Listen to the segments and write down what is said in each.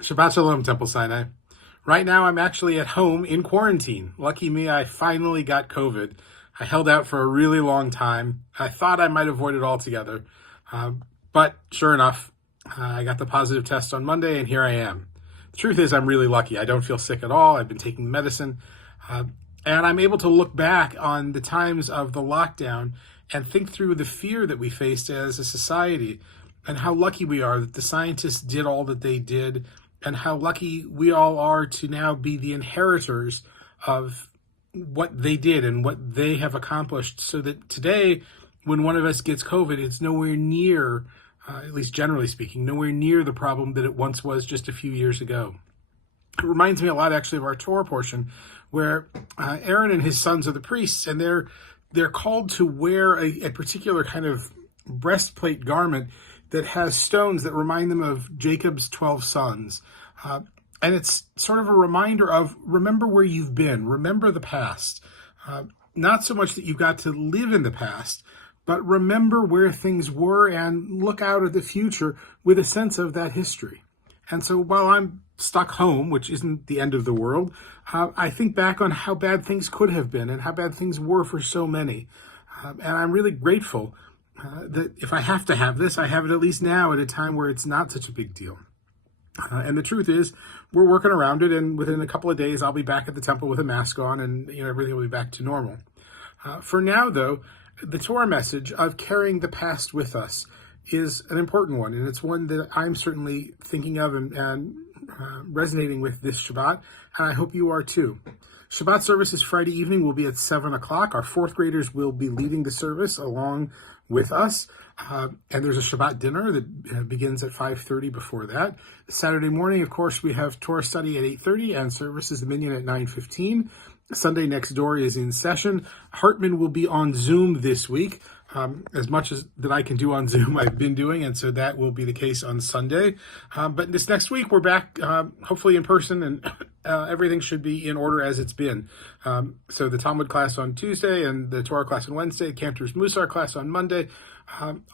Shabbat Shalom, Temple Sinai. Right now, I'm actually at home in quarantine. Lucky me, I finally got COVID. I held out for a really long time. I thought I might avoid it altogether. But sure enough, I got the positive test on Monday, and here I am. The truth is, I'm really lucky. I don't feel sick at all. I've been taking medicine. And I'm able to look back on the times of the lockdown and think through the fear that we faced as a society and how lucky we are that the scientists did all that they did, and how lucky we all are to now be the inheritors of what they did and what they have accomplished, so that today, when one of us gets COVID, it's nowhere near, at least generally speaking, nowhere near the problem that it once was just a few years ago. It reminds me a lot, actually, of our Torah portion, where Aaron and his sons are the priests, and they're called to wear a particular kind of breastplate garment that has stones that remind them of Jacob's 12 sons. And it's sort of a reminder of, remember where you've been, remember the past. Not so much that you've got to live in the past, but remember where things were and look out at the future with a sense of that history. And so while I'm stuck home, which isn't the end of the world, I think back on how bad things could have been and how bad things were for so many. And I'm really grateful that if I have to have this, I have it at least now at a time where it's not such a big deal. And the truth is, we're working around it, and within a couple of days, I'll be back at the temple with a mask on, and everything will be back to normal. For now, though, the Torah message of carrying the past with us is an important one, and it's one that I'm certainly thinking of and resonating with this Shabbat, and I hope you are too. Shabbat service is Friday evening. We'll be at 7 o'clock. Our fourth graders will be leading the service along with us. And there's a Shabbat dinner that begins at 5:30 before that. Saturday morning, of course, we have Torah study at 8:30 and service is the Minyan at 9:15. Sunday next door is in session. Hartman will be on Zoom this week. As much as that I can do on Zoom, I've been doing, and so that will be the case on Sunday. But this next week, we're back, hopefully in person, and everything should be in order as it's been. So the Talmud class on Tuesday, and the Torah class on Wednesday, Cantor's Musar class on Monday,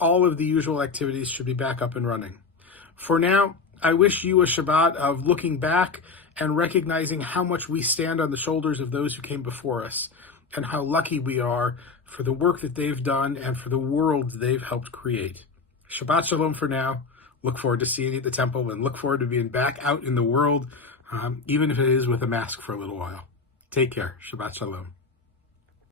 all of the usual activities should be back up and running. For now, I wish you a Shabbat of looking back and recognizing how much we stand on the shoulders of those who came before us, and how lucky we are for the work that they've done and for the world they've helped create. Shabbat Shalom for now. Look forward to seeing you at the temple, and look forward to being back out in the world, even if it is with a mask for a little while. Take care. Shabbat Shalom.